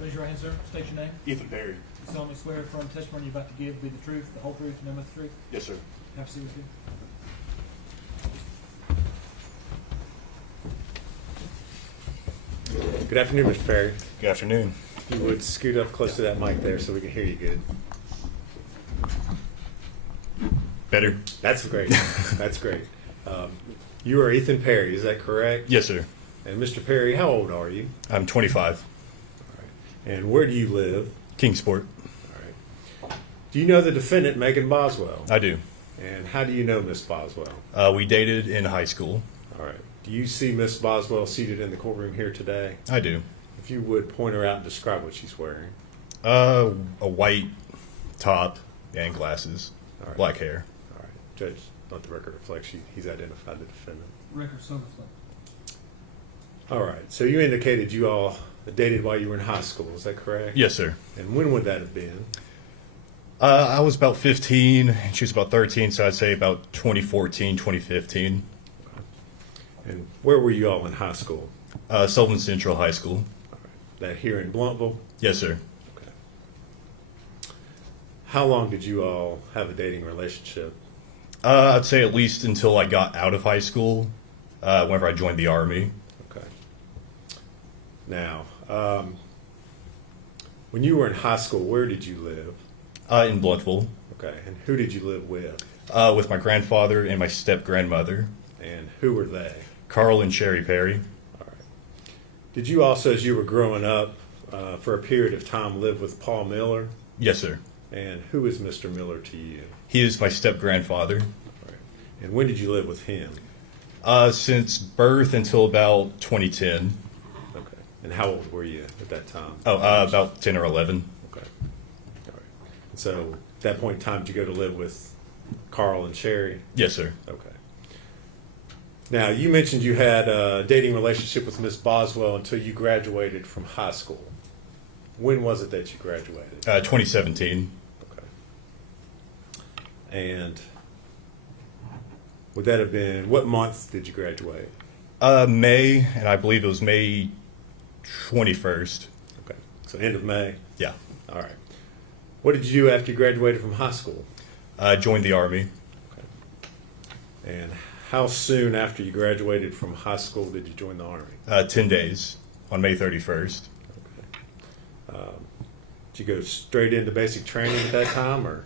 Raise your right hand, sir. State your name. Ethan Perry. You solemnly swear affirm testimony you're about to give be the truth, the whole truth, and nothing but the truth. Yes, sir. Have a seat with you. Good afternoon, Mr. Perry. Good afternoon. If you would scoot up close to that mic there so we can hear you good. Better? That's great. That's great. You are Ethan Perry, is that correct? Yes, sir. And Mr. Perry, how old are you? I'm 25. All right. And where do you live? Kingsport. All right. Do you know the defendant, Megan Boswell? I do. And how do you know Miss Boswell? We dated in high school. All right. Do you see Miss Boswell seated in the courtroom here today? I do. If you would point her out and describe what she's wearing. A white top and glasses. All right. Black hair. All right. Judge, let the record reflect he's identified the defendant. Record so reflect. All right. So you indicated you all dated while you were in high school. Is that correct? Yes, sir. And when would that have been? I was about 15, and she was about 13, so I'd say about 2014, 2015. And where were you all in high school? Sullivan Central High School. All right. That here in Blountville? Yes, sir. Okay. How long did you all have a dating relationship? I'd say at least until I got out of high school, whenever I joined the Army. Okay. Now, when you were in high school, where did you live? In Blountville. Okay. And who did you live with? With my grandfather and my step-grandmother, And who were they? Carl and Sherry Perry. All right. Did you also, as you were growing up, for a period of time, live with Paul Miller? Yes, sir. And who is Mr. Miller to you? He is my step-grandfather. All right. And when did you live with him? Since birth until about 2010. Okay. And how old were you at that time? About 10 or 11. Okay. All right. And so at that point in time, did you go to live with Carl and Sherry? Yes, sir. Okay. Now, you mentioned you had a dating relationship with Miss Boswell until you graduated from high school. When was it that you graduated? 2017. Okay. And would that have been, what month did you graduate? May, and I believe it was May 21st. Okay. So end of May? Yeah. All right. What did you do after you graduated from high school? Joined the Army. Okay. And how soon after you graduated from high school did you join the Army? 10 days on May 31st. Did you go straight into basic training at that time, or?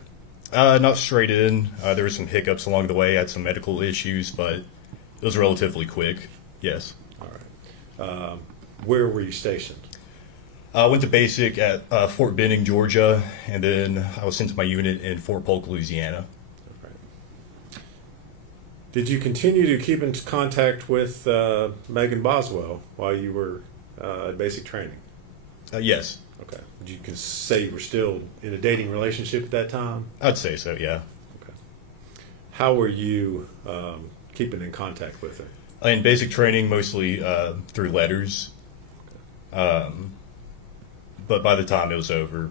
Not straight in. There were some hiccups along the way. I had some medical issues, but it was relatively quick. Yes. All right. Where were you stationed? I went to basic at Fort Benning, Georgia, and then I was sent to my unit in Fort Polk, Louisiana. All right. Did you continue to keep in contact with Megan Boswell while you were at basic training? Yes. Okay. Would you say you were still in a dating relationship at that time? I'd say so, yeah. Okay. How were you keeping in contact with her? In basic training, mostly through letters. But by the time it was over,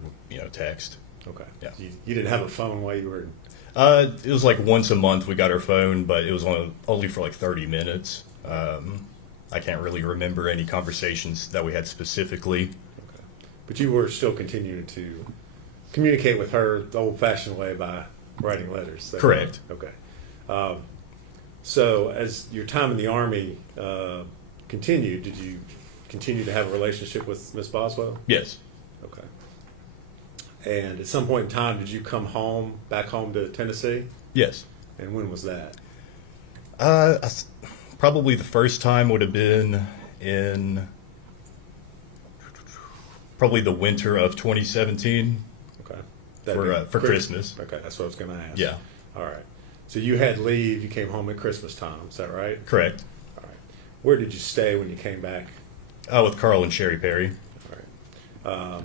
text. Okay. Yeah. You didn't have a phone while you were in... It was like once a month we got our phone, but it was only for like 30 minutes. I can't really remember any conversations that we had specifically. Okay. But you were still continuing to communicate with her the old-fashioned way by writing letters. Is that Correct. right? Okay. So as your time in the Army continued, did you continue to have a relationship with Miss Boswell? Yes. Okay. And at some point in time, did you come back home to Tennessee? Yes. And when was that? Probably the first time would have been in probably the winter of 2017 Okay. for Christmas. Okay, that's what I was going to ask. Yeah. All right. So you had leave. You came home at Christmas time. Is that right? Correct. All right. Where did you stay when you came back? With Carl and Sherry Perry. All right.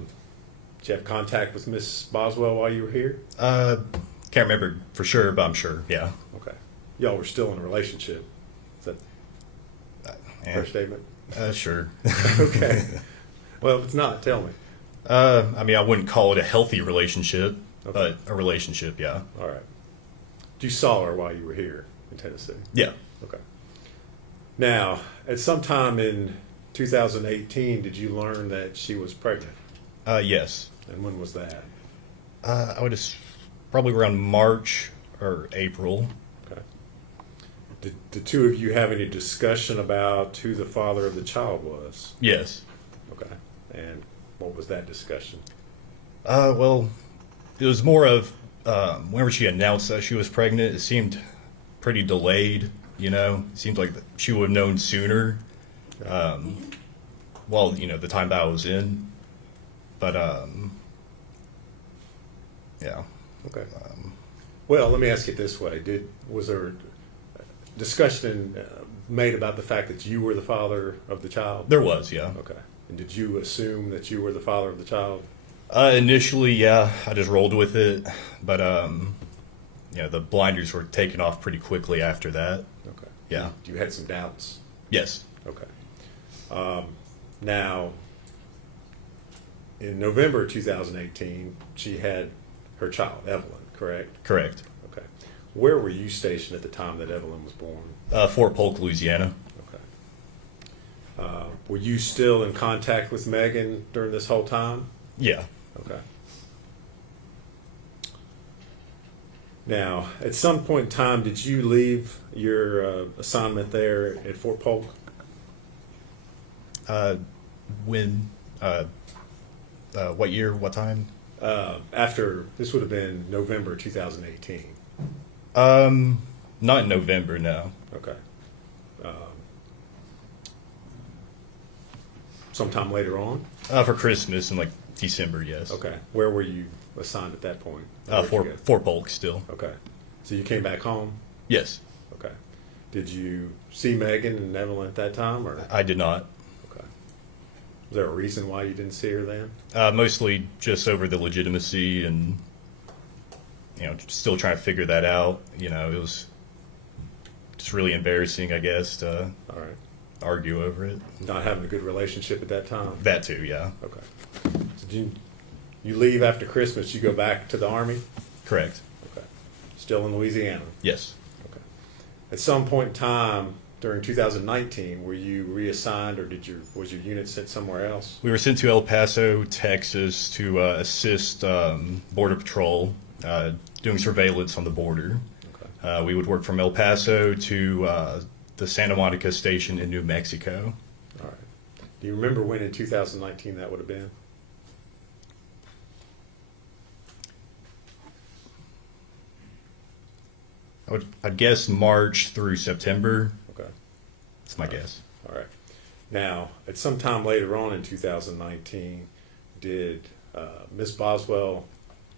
Did you have contact with Miss Boswell while you were here? Can't remember for sure, but I'm sure. Yeah. Okay. Y'all were still in a relationship. Is that fair statement? Sure. Okay. Well, if it's not, tell me. I wouldn't call it a healthy relationship, Okay. but a relationship, yeah. All right. You saw her while you were here in Tennessee? Yeah. Okay. Now, at some time in 2018, did you learn that she was pregnant? Yes. And when was that? I would have probably around March or April. Okay. Did the two of you have any discussion about who the father of the child was? Yes. Okay. And what was that discussion? Well, it was more of whenever she announced that she was pregnant, it seemed pretty delayed. You know, it seemed like she would have known sooner. Well, you know, the time that I was in, but yeah. Okay. Well, let me ask it this way: was there discussion made about the fact that you were the father of the child? There was, yeah. Okay. And did you assume that you were the father of the child? Initially, yeah, I just rolled with it, but yeah, the blinders were taken off pretty quickly after that. Okay. Yeah. You had some doubts. Yes. Okay. Now, in November 2018, she had her child, Evelyn, correct? Correct. Okay. Where were you stationed at the time that Evelyn was born? Fort Polk, Louisiana. Okay. Were you still in contact with Megan during this whole time? Yeah. Okay. Now, at some point in time, did you leave your assignment there at Fort Polk? When? What year? What time? After, this would have been November 2018. Not in November, no. Okay. Sometime later on? For Christmas in like December, yes. Okay. Where were you assigned at that point? Where'd you go? Fort Polk still. Okay. So you came back home? Yes. Okay. Did you see Megan and Evelyn at that time, or? I did not. Okay. Was there a reason why you didn't see her then? Mostly just over the legitimacy and, you know, still trying to figure that out. You know, it was just really embarrassing, I guess, to All right. argue over it. Not having a good relationship at that time? That too, yeah. Okay. So did you leave after Christmas, you go back to the Army? Correct. Okay. Still in Louisiana? Yes. Okay. At some point in time during 2019, were you reassigned, or was your unit sent somewhere else? We were sent to El Paso, Texas to assist Border Patrol doing surveillance on the border. Okay. We would work from El Paso to the Santa Monica station in New Mexico. All right. Do you remember when in 2019 that would have been? I'd guess March through September. Okay. That's my guess. All right. Now, at some time later on in 2019, did Miss Boswell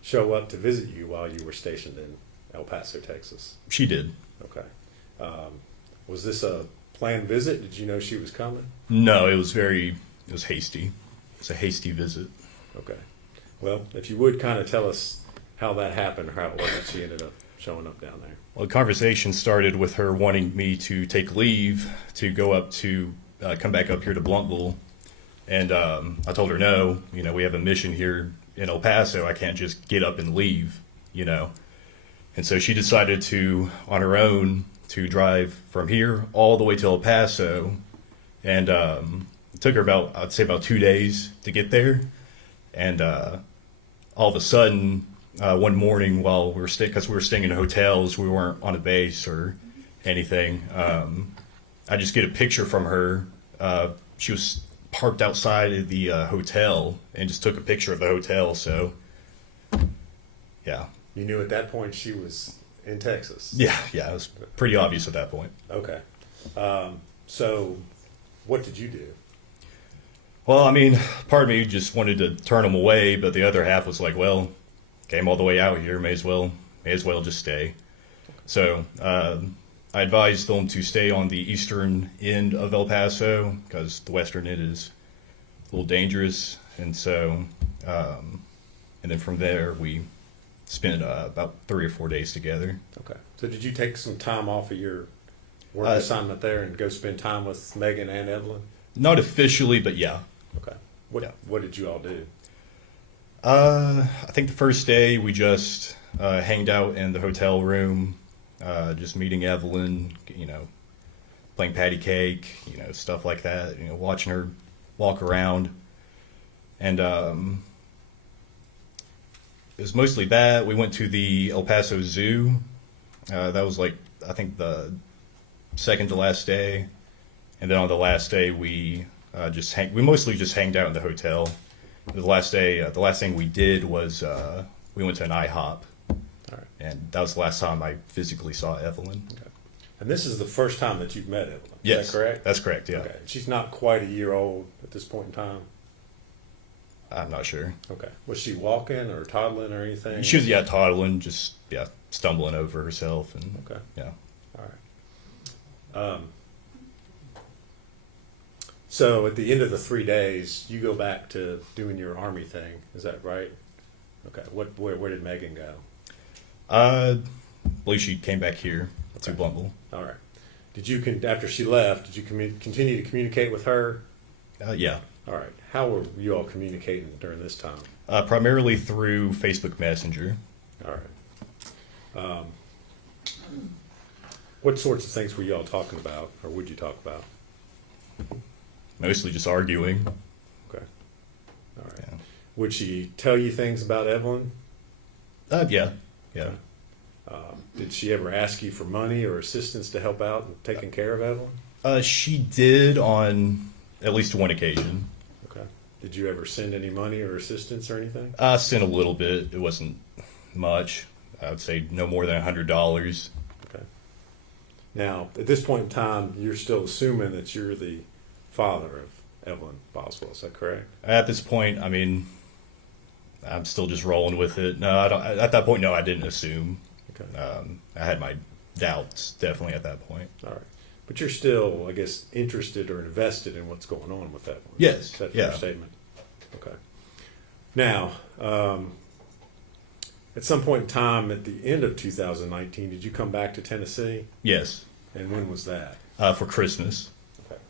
show up to visit you while you were stationed in El Paso, Texas? She did. Okay. Was this a planned visit? Did you know she was coming? No, it was hasty. It's a hasty visit. Okay. Well, if you would kind of tell us how that happened, or how it was that she ended up showing up down there. Well, the conversation started with her wanting me to take leave to go up to come back up here to Bluntville, and I told her no. You know, we have a mission here in El Paso. I can't just get up and leave. You know, and so she decided to, on her own, to drive from here all the way to El Paso, and it took her I'd say about 2 days to get there, and all of a sudden. One morning while because we were staying in hotels, we weren't on a base or anything. I just get a picture from her. She was parked outside of the hotel and just took a picture of the hotel. So, yeah. You knew at that point she was in Texas? Yeah, it was pretty obvious at that point. Okay. So, what did you do? Well, I mean, part of me just wanted to turn them away, but the other half was like, well, came all the way out here, may as well just stay. So I advised them to stay on the eastern end of El Paso because the western end is a little dangerous. And so, and then from there we spent about 3 or 4 days together. Okay. So did you take some time off of your work assignment there and go spend time with Megan and Evelyn? Not officially, but yeah. Okay. What did you all do? I think the first day we just hanged out in the hotel room, just meeting Evelyn, you know, playing patty cake, you know, stuff like that, you know, watching her walk around. And it was mostly that. We went to the El Paso Zoo. That was like, I think, the second to last day. And then on the last day, we mostly just hanged out in the hotel. The last day, the last thing we did was we went to an IHOP. All right. And that was the last time I physically saw Evelyn. Okay. And this is the first time that you've met Evelyn. Yes. Is that correct? That's correct, yeah. Okay. She's not quite a year old at this point in time. I'm not sure. Okay. Was she walking or toddling or anything? She was, toddling, just, stumbling over herself. And Okay. yeah. All right. So at the end of the 3 days, you go back to doing your Army thing. Is that right? Okay. Where did Megan go? I believe she came back here to Okay. Bluntville. All right. Did you, after she left, did you continue to communicate with her? Yeah. All right. How were you all communicating during this time? Primarily through Facebook Messenger. All right. What sorts of things were you all talking about, or would you talk about? Mostly just arguing. Okay. All right. Yeah. Would she tell you things about Evelyn? Yeah. Did she ever ask you for money or assistance to help out in taking care of Evelyn? She did on at least one occasion. Okay. Did you ever send any money or assistance or anything? I sent a little bit. It wasn't much. I would say no more than $100. Okay. Now, at this point in time, you're still assuming that you're the father of Evelyn Boswell. Is that correct? At this point, I mean, I'm still just rolling with it. No, I don't. At that point, no, I didn't assume. Okay. I had my doubts, definitely, at that point. All right. But you're still, I guess, interested or invested in what's going on with that one. Yes. Is that a Yeah. fair statement? Okay. Now, at some point in time at the end of 2019, did you come back to Tennessee? Yes. And when was that? For Christmas. Okay.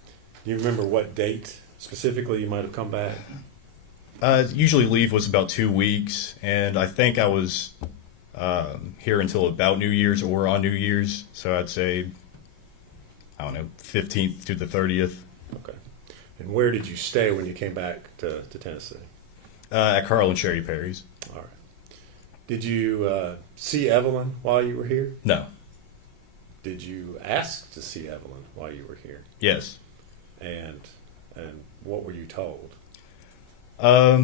Do you remember what date specifically you might have come back? Usually leave was about 2 weeks, and I think I was here until about New Year's or on New Year's. So I'd say, I don't know, 15th to the 30th. Okay. And where did you stay when you came back to Tennessee? At Carl and Sherry Perry's. All right. Did you see Evelyn while you were here? No. Did you ask to see Evelyn while you were here? Yes. And what were you told? I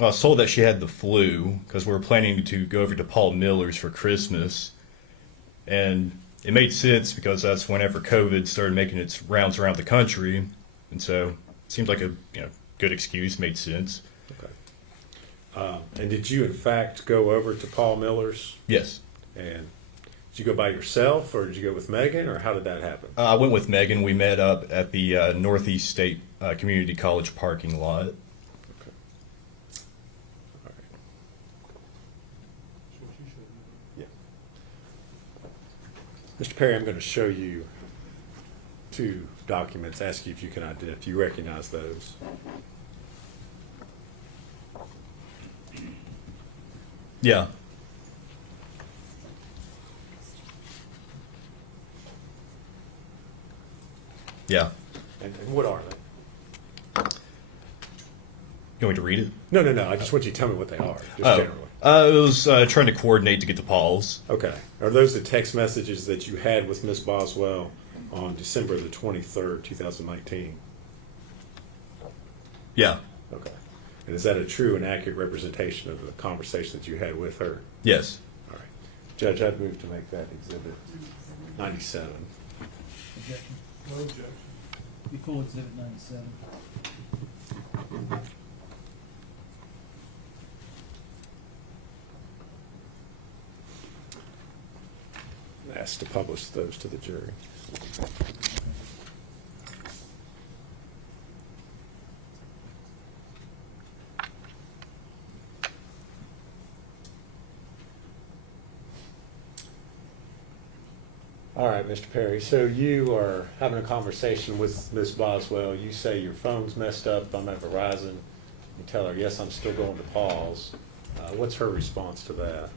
was told that she had the flu because we were planning to go over to Paul Miller's for Christmas. And it made sense because that's whenever COVID started making its rounds around the country. And so it seemed like a good excuse, made sense. Okay. And did you, in fact, go over to Paul Miller's? Yes. And did you go by yourself, or did you go with Megan, or how did that happen? I went with Megan. We met up at the Northeast State Community College parking lot. Okay. All right. Yeah. Mr. Perry, I'm going to show you two documents. Ask you if you can if you recognize those. Yeah. Yeah. And what are they? You want me to read it? No. I just want you to tell me what they are, just Oh. generally. It was trying to coordinate to get to Paul's. Okay. Are those the text messages that you had with Miss Boswell on December the 23rd, 2019? Yeah. Okay. And is that a true and accurate representation of the conversation that you had with her? Yes. All right. Judge, I'd move to make that exhibit 97. Objection. No objection. Be full exhibit 97. Asked to publish those to the jury. All right, Mr. Perry, so you are having a conversation with Ms. Boswell. You say your phone's messed up, I'm at Verizon. You tell her, yes, I'm still going to Paul's. What's her response to that?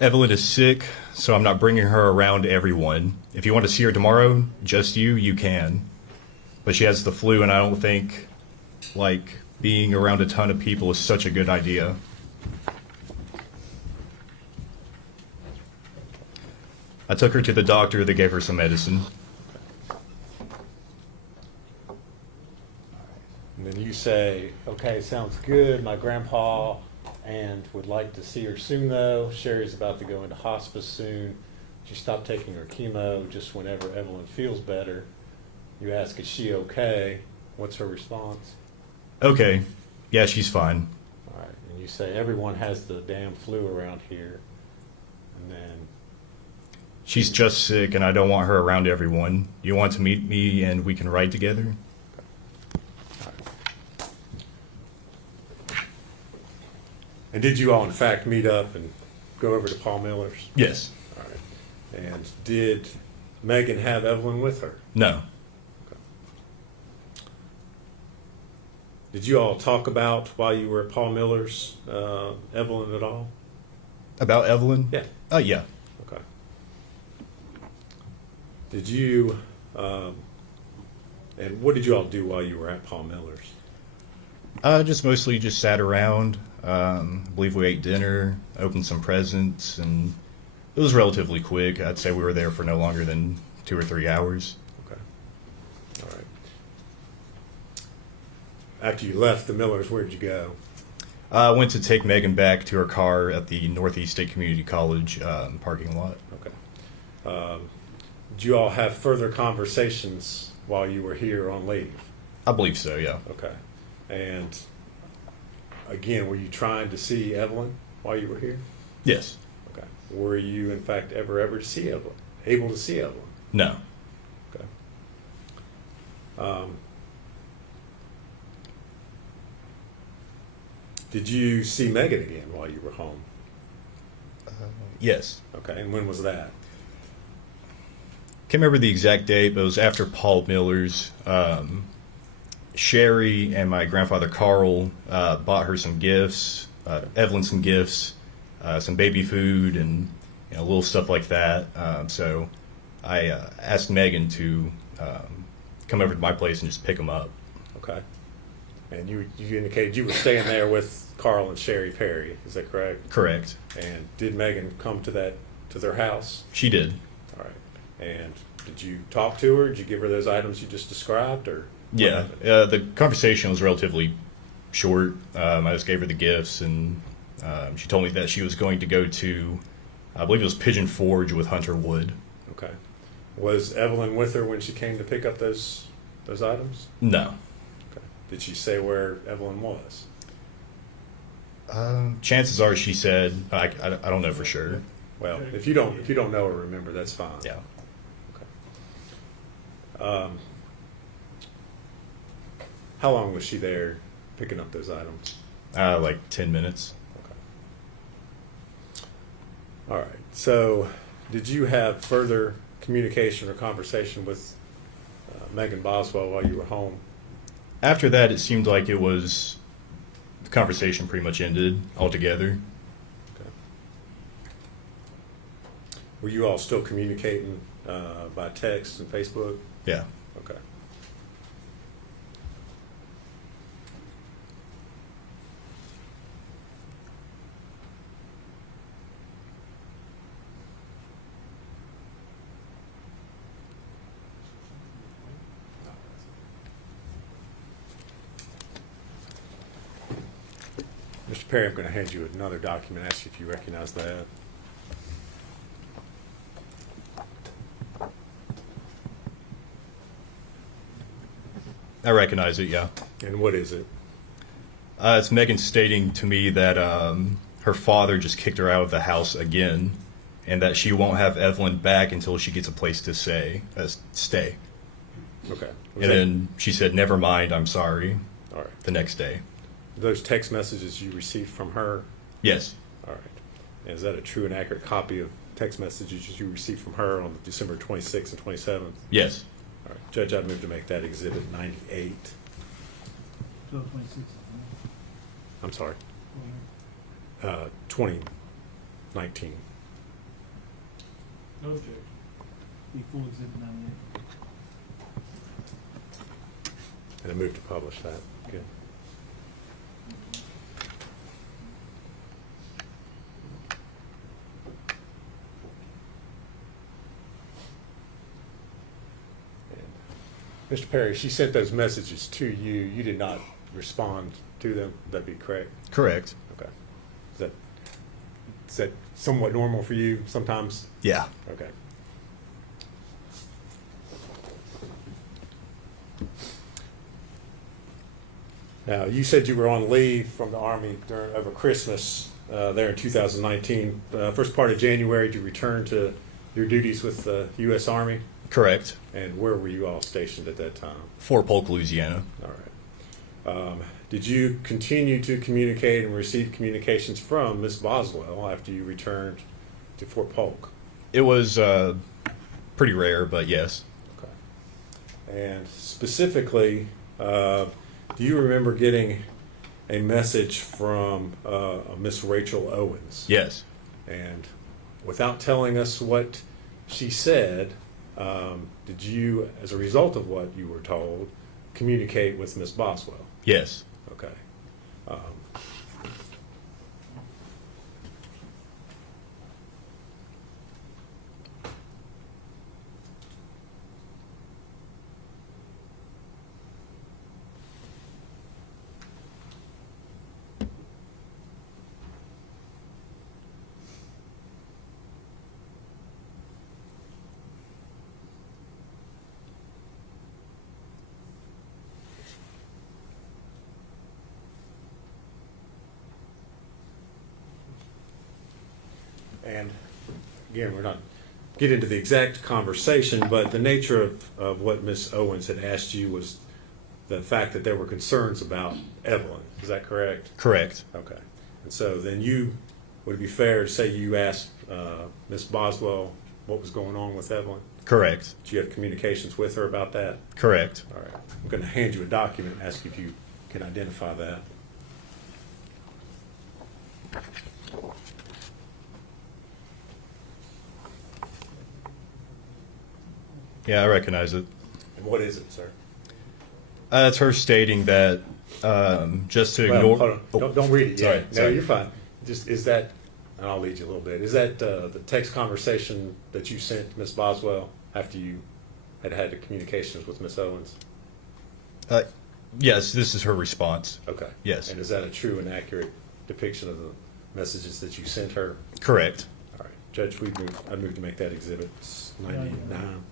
Evelyn is sick, so I'm not bringing her around everyone. If you want to see her tomorrow, just you can. But she has the flu, and I don't think, being around a ton of people is such a good idea. I took her to the doctor. They gave her some medicine. And then you say, okay, sounds good, my grandpa and would like to see her soon though. Sherry's about to go into hospice soon. She stopped taking her chemo just whenever Evelyn feels better. You ask, is she okay? What's her response? Okay. Yeah, she's fine. All right, and you say, everyone has the damn flu around here. And then, She's just sick, and I don't want her around everyone. You want to meet me, and we can ride together? and did you all in fact meet up and go over to Paul Miller's? Yes. All right. And did Megan have Evelyn with her? No. Did you all talk about, while you were at Paul Miller's, Evelyn at all? About Evelyn? Yeah. Yeah. Okay. Did you, and what did you all do while you were at Paul Miller's? Just mostly just sat around. I believe we ate dinner, opened some presents, and it was relatively quick. I'd say we were there for no longer than 2 or 3 hours. Okay. All right. After you left the Millers, where'd you go? I went to take Megan back to her car at the Northeast State Community College parking lot. Okay. Did you all have further conversations while you were here on leave? I believe so, yeah. Okay. And again, were you trying to see Evelyn while you were here? Yes. Okay. Were you, in fact, ever to see Evelyn? Able to see Evelyn? No. Okay. Did you see Megan again while you were home? Yes. Okay. And when was that? Can't remember the exact date, but it was after Paul Miller's. Sherry and my grandfather Carl bought her some gifts, Evelyn some gifts, some baby food, and little stuff like that. So I asked Megan to come over to my place and just pick them up. Okay. And you indicated you were staying there with Carl and Sherry Perry. Is that correct? Correct. And did Megan come to their house? She did. All right. And did you talk to her? Did you give her those items you just described, or? Yeah. The conversation was relatively short. I just gave her the gifts, and she told me that she was going to go to, I believe it was Pigeon Forge with Hunter Wood. Okay. Was Evelyn with her when she came to pick up those items? No. Okay. Did she say where Evelyn was? Chances are she said, I don't know for sure. Well, if you don't know or remember, that's fine. Yeah. Okay. How long was she there picking up those items? Like 10 minutes. Okay. All right. So, did you have further communication or conversation with Megan Boswell while you were home? After that, it seemed like the conversation pretty much ended altogether. Okay. Were you all still communicating by text and Facebook? Yeah. Okay. Mr. Perry, I'm going to hand you another document, ask you if you recognize that. I recognize it, yeah. And what is it? It's Megan stating to me that her father just kicked her out of the house again, and that she won't have Evelyn back until she gets a place to stay. Okay. And then she said, "Never mind, I'm sorry," All right. the next day. Those text messages you received from her? Yes. All right. And is that a true and accurate copy of text messages you received from her on December 26th and 27th? Yes. All right. Judge, I'd move to make that Exhibit 98. 12/26. I'm sorry. 2019. No objection. Be full exhibit 98. And I move to publish that. Good. Mr. Perry, she sent those messages to you. You did not respond to them. That'd be correct. Correct. Okay. Is that somewhat normal for you sometimes? Yeah. Okay. Now, you said you were on leave from the Army over Christmas there in 2019. First part of January, did you return to your duties with the U.S. Army? Correct. And where were you all stationed at that time? Fort Polk, Louisiana. All right. Did you continue to communicate and receive communications from Miss Boswell after you returned to Fort Polk? It was pretty rare, but yes. Okay. And specifically, do you remember getting a message from Miss Rachel Owens? Yes. And without telling us what she said, did you, as a result of what you were told, communicate with Miss Boswell? Yes. Okay. And again, we're not get into the exact conversation, but the nature of what Miss Owens had asked you was the fact that there were concerns about Evelyn. Is that correct? Correct. Okay. And so then would it be fair to say you asked Miss Boswell what was going on with Evelyn? Correct. Did you have communications with her about that? Correct. All right. I'm going to hand you a document and ask if you can identify that. Yeah, I recognize it. And what is it, sir? It's her stating that just to Well, ignore. hold on. Don't read it Sorry, yet. No, sorry. you're fine. Just is that, and I'll lead you a little bit. Is that the text conversation that you sent to Miss Boswell after you had had the communications with Miss Owens? Yes, this is her response. Okay. Yes. And is that a true and accurate depiction of the messages that you sent her? Correct. All right, Judge, I move to make that exhibit 99,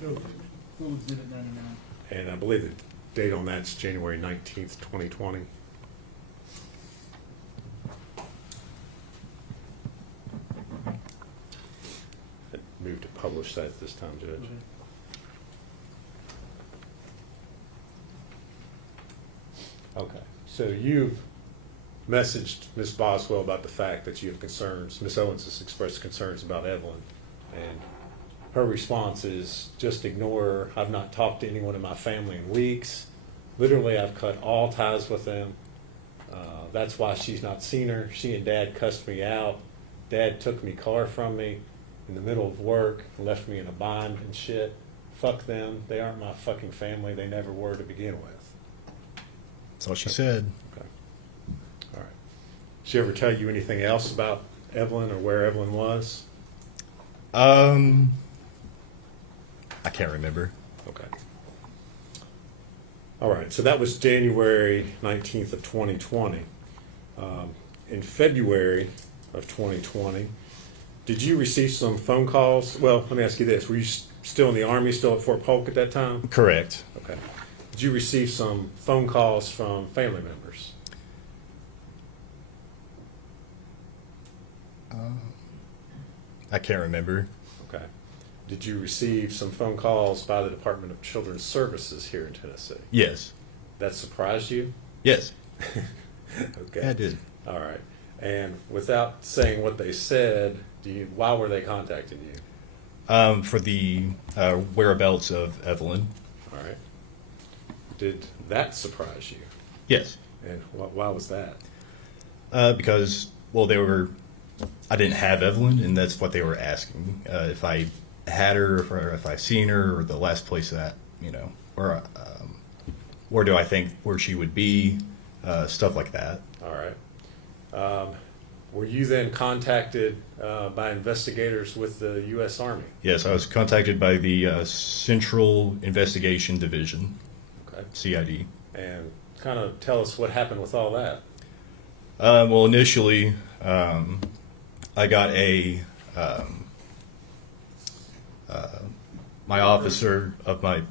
Full exhibit 99. and I believe the date on that's January 19th, 2020. I move to publish that this time, Judge. Okay. Okay, so you've messaged Ms. Boswell about the fact that you have concerns, Ms. Owens has expressed concerns about Evelyn, and her response is, just ignore her. I've not talked to anyone in my family in weeks. Literally, I've cut all ties with them. That's why she's not seen her. She and Dad cussed me out. Dad took me car from me in the middle of work and left me in a bind and shit. Fuck them. They aren't my fucking family. They never were to begin with. That's all she said. Okay. All right. Did she ever tell you anything else about Evelyn or where Evelyn was? I can't remember. Okay. All right. So that was January 19th of 2020. In February of 2020, did you receive some phone calls? Well, let me ask you this. Were you still in the Army, still at Fort Polk at that time? Correct. Okay. Did you receive some phone calls from family members? I can't remember. Okay. Did you receive some phone calls by the Department of Children's Services here in Tennessee? Yes. That surprised you? Yes. Okay. Yeah, I did. All right. And without saying what they said, why were they contacting you? For the whereabouts of Evelyn. All right. Did that surprise you? Yes. And why was that? Because, well, I didn't have Evelyn, and that's what they were asking. If I had her, or if I've seen her, or the last place that, or where do I think where she would be, stuff like that. All right. Were you then contacted by investigators with the U.S. Army? Yes, I was contacted by the Central Investigation Division, Okay. CID. And kind of tell us what happened with all that. Well, initially, I got my officer of my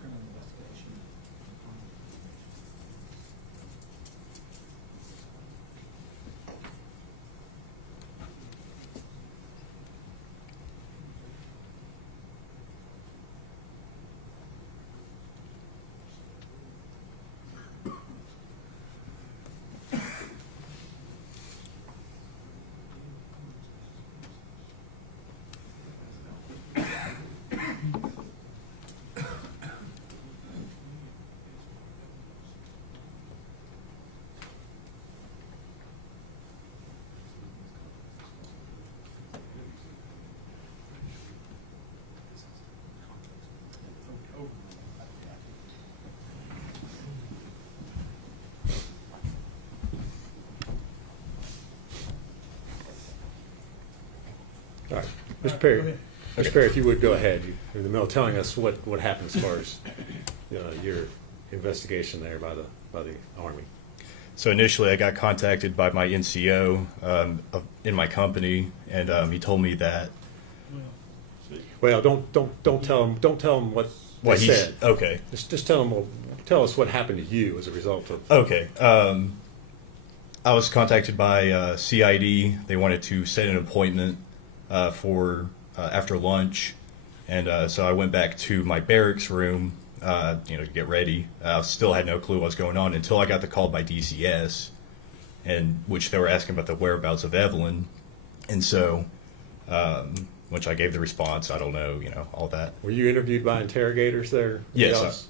Criminal investigation. All right. Mr. Perry, Mr. Perry, if you would go ahead. You're in the middle of telling us what happened as far as your investigation there by the Army. So initially, I got contacted by my NCO in my company, and he told me that Well, don't tell him what they what he said. okay. Just tell us what happened to you as a result of. Okay. I was contacted by CID. They wanted to set an appointment for after lunch, and so I went back to my barracks room, to get ready. I still had no clue what was going on until I got the call by DCS, and which they were asking about the whereabouts of Evelyn, and so, which I gave the response. I don't know, all that. Were you interviewed by interrogators there? Yes.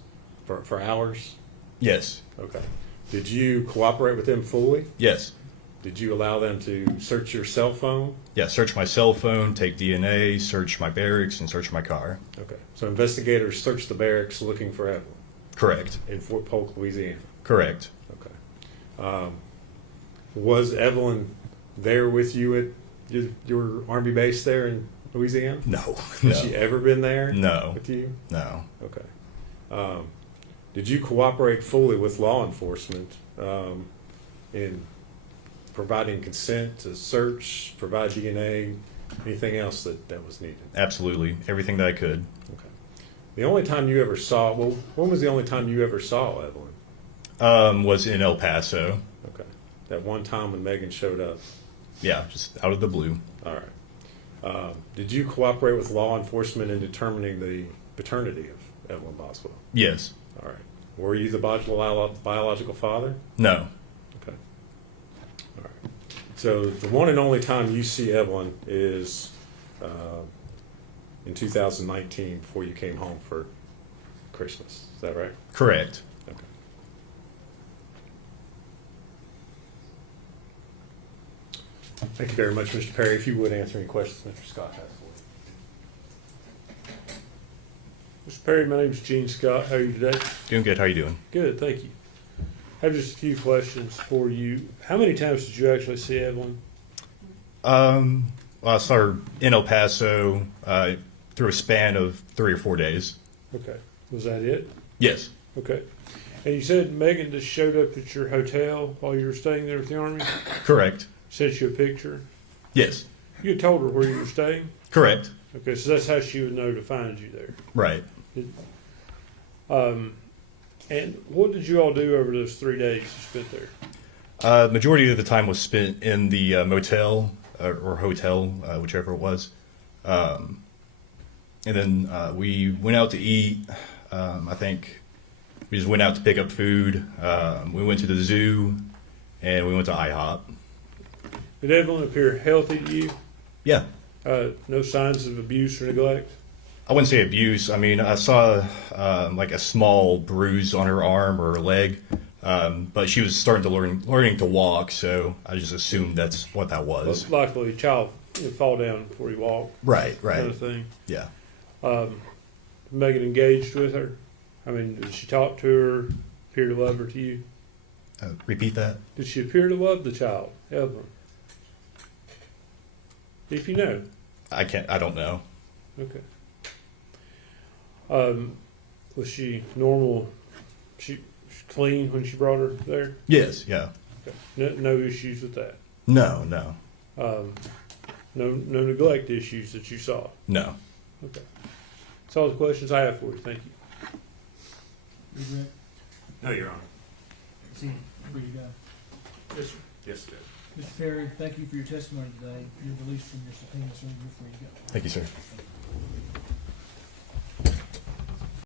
For hours? Yes. Okay. Did you cooperate with them fully? Yes. Did you allow them to search your cell phone? Yeah. Search my cell phone, take DNA, search my barracks, and search my car. Okay. So investigators searched the barracks looking for Evelyn Correct. in Fort Polk, Louisiana. Correct. Okay. Was Evelyn there with you at your Army base there in Louisiana? No. Has she ever been there? No. With you? No. Okay. Did you cooperate fully with law enforcement in providing consent to search, provide DNA, anything else that was needed? Absolutely. Everything that I could. Okay. The only time you ever saw, well, when was the only time you ever saw Evelyn? Was in El Paso. Okay. That one time when Megan showed up? Yeah, just out of the blue. All right. Did you cooperate with law enforcement in determining the paternity of Evelyn Boswell? Yes. All right. Were you the biological father? No. Okay. All right. So the one and only time you see Evelyn is in 2019 before you came home for Christmas. Is that right? Correct. Okay. Thank you very much, Mr. Perry. If you would answer any questions Mr. Scott has for you. Mr. Perry, my name's Gene Scott. How are you today? Doing good. How you doing? Good, thank you. I have just a few questions for you. How many times did you actually see Evelyn? Well, I saw her in El Paso through a span of 3 or 4 days. Okay. Was that it? Yes. Okay. And you said Megan just showed up at your hotel while you were staying there with the Army? Correct. Sent you a picture? Yes. You had told her where you were staying? Correct. Okay, so that's how she would know to find you there. Right. And what did you all do over those 3 days you spent there? Majority of the time was spent in the motel or hotel, whichever it was. And then we went out to eat. I think we just went out to pick up food. We went to the zoo, and we went to IHOP. Did Evelyn appear healthy to you? Yeah. No signs of abuse or neglect? I wouldn't say abuse. I mean, I saw like a small bruise on her arm or her leg, but she was starting to learning to walk, so I just assumed that's what that was. Likely a child fall down before you walk, Right, kind right. of thing. Yeah. Megan engaged with her? I mean, did she talk to her, appear to love her to you? Repeat that. Did she appear to love the child, Evelyn? If you know. I don't know. Okay. Was she normal? She clean when she brought her there? Yes. Yeah. Okay. No issues with that. No. No neglect issues that you saw. No. Okay. That's all the questions I have for you. Thank you. Regret? No, Your Honor. See, where you go. Yes, sir. Yes, sir. Mr. Perry, thank you for your testimony today. You're released from your subpoena, so you're free to go. Thank you, sir.